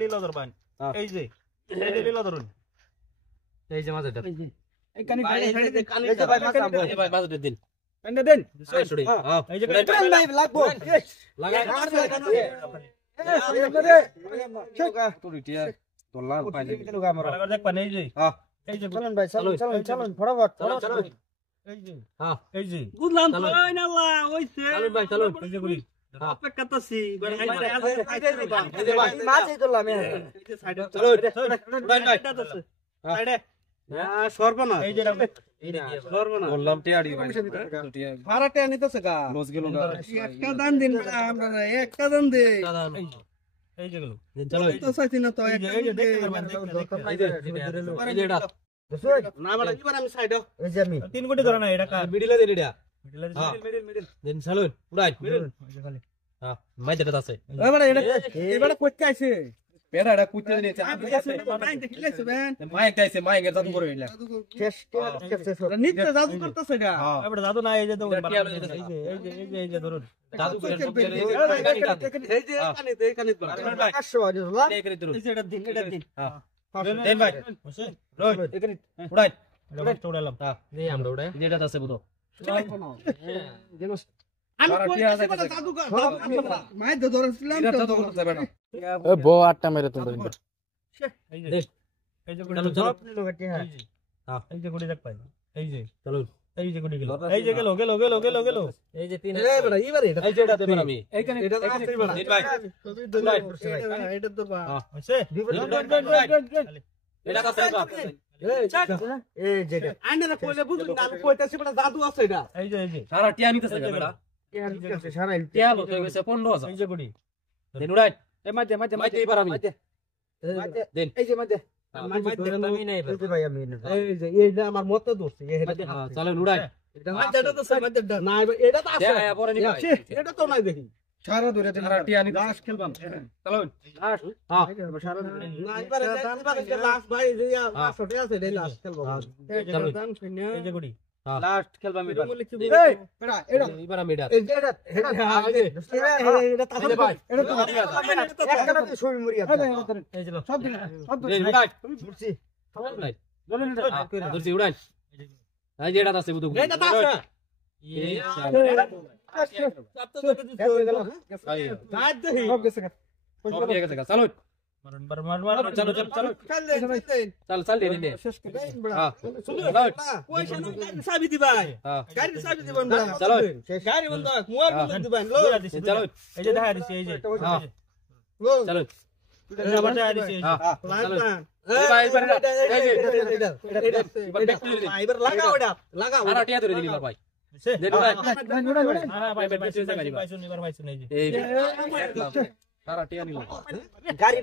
লীলা ধরবেন এই যে লীলা ধরুন এই যে মাঝে এই কানি এই যে ভাই মাছ আনবো এই ভাই মাঝে দিন কানি দেন সরি হ্যাঁ এই যে ভাই লাগবো লাগা তোরিটিয়া ডলার পাইলে দেখ পানি এই যে হ্যাঁ এই যে চলুন ভাই চলুন ফটাফট চলো এই যে হ্যাঁ এই যে বুঝলাম তো আল্লাহ হইছে চলুন ভাই চলুন এই যে গুলি অপেক্ষা করতেছি এই যে ভাই মাছই ধরলাম চলো ভাই ভাই সাইডে সর্বনাশ এই যে সর্বনাশ বললাম টিয়াড়ি ভাই টিয়া ভাড়াটা নিতেছে গা লস গেল গা একটা দান দিন আমরা একটা দান দে দাদা এই যে গুলো চলো তো চাইছি না তো এই যে দেখতে পারবেন এই যে এটা না বড় এবার আমি সাইড এই যে আমি 3 কোটি ধরে না এটা কার মিডিলে দেন এটা মিডল দেন চলুন উড়াই হ্যাঁ মাইতে আছে এবার এবার কইতে আইছে পেড়া এটা কুইতে দিয়েছে মাইক গাইছে মাইক এর জাদু করে হইলা শেষ নিতে জাদু করতেছে গা এবারে দাদু না এই যে এই যে ধরুন জাদু করে সব করে এই যে এখানে 500 আর ধরলাম এই করে ধরুন এটা দিন হ্যাঁ দেন ভাই রই এখানে উড়াই এটা উড়ালাম হ্যাঁ এই আমরা উড়াই যেটা আছে বুঝো আমি কইছি বড় জাদু কর মাই ধরছিলাম এটা তো জাদু করতে পারে না এ বো আটটা মেরে তুমি এই যে গুলি চলো চলো হ্যাঁ এই যে গুলি দেখ পাই এই যে চলো এই যে গুলি গেল এই যে গেল এই যে তিন এই বড় এবারে এই যে এটা দেব আমি এইখানে এটা আছে বড় দিন ভাই এটা তো বা হইছে এটা কাছে বাপ এই যেটা আইনারা কইলে বুঝুন না আমি কইতাছি বড় জাদু আছে এটা এই যে সারা টিয়া নিতেছে বেটা সারা টিয়া হতে গেছে 15000 এই যে গুলি দিন উড়াই এই মাঝে মাইতে এবার আমি দিন এই যে মাঝে আমি নাই এই যে ভাই আমি এই যে এইটা আমার মতে ধরছে চলো উড়াই এটা এটা তো সমাজটা না এটা তো আছে টিয়া পরে নিবা এটা তো নাই দেখি সারা ধরে সারা টিয়া নিতে খেলবাম চলো হ্যাঁ সারা না এবারে লাস্ট ভাই যে লাস্ট ওটা আছে এটা লাস্ট খেলবো এই যে গুলি লাস্ট খেলবা আমি এই এটা এবার আমি এটা এই যে এটা এটা তাহলে ভাই এটা তো একটা তো ছবি মরি আছে এই যে সব দিন দিন উড়াই বুঝছি উড়াই ধরছি উড়াই এই যে এটা আছে বুঝো এটা তো আছে গাছ দেখি সব গেছে সব দিয়ে গেছে চলো মার চলো চলো চলো চল চল দিন দে শেষ করে হ্যাঁ পয়সা না গাড়ি চাবি দিবাই হ্যাঁ গাড়ি চাবি দিবেন না চলো গাড়ি বন্ধ মোবাইল বন্ধ দিবেন লো চলো এই যে দেখা দিছি এই যে হ্যাঁ লো চলো আবার দেখা দিছি এই যে হ্যাঁ চলো এবার লাগা ওটা লাগা সারা টিয়া ধরে দিলি ভাই দেন উড়াই ভাই পাইছুন এই যে এই সারা টিয়া নিল গাড়ি